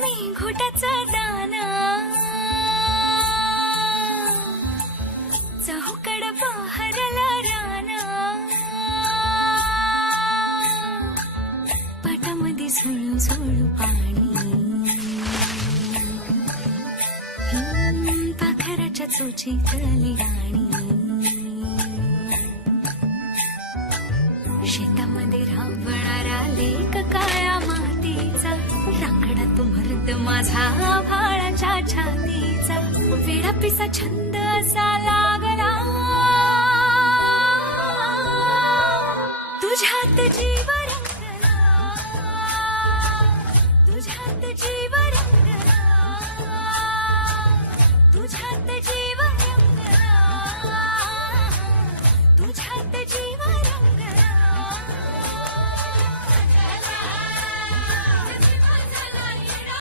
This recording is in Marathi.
मी घोटाचा दाना चहूकड बहरला राना पाटामध्ये झुळू झुळू पाणी पाखराच्या चोचीतली राणी शेतामध्ये राबणारा लेक काळ्या मातीचा रांगडा तो मर्द माझा भाळाच्या छातीचा वेडा पिसा छंद असा लागला तुझ्यात जीवन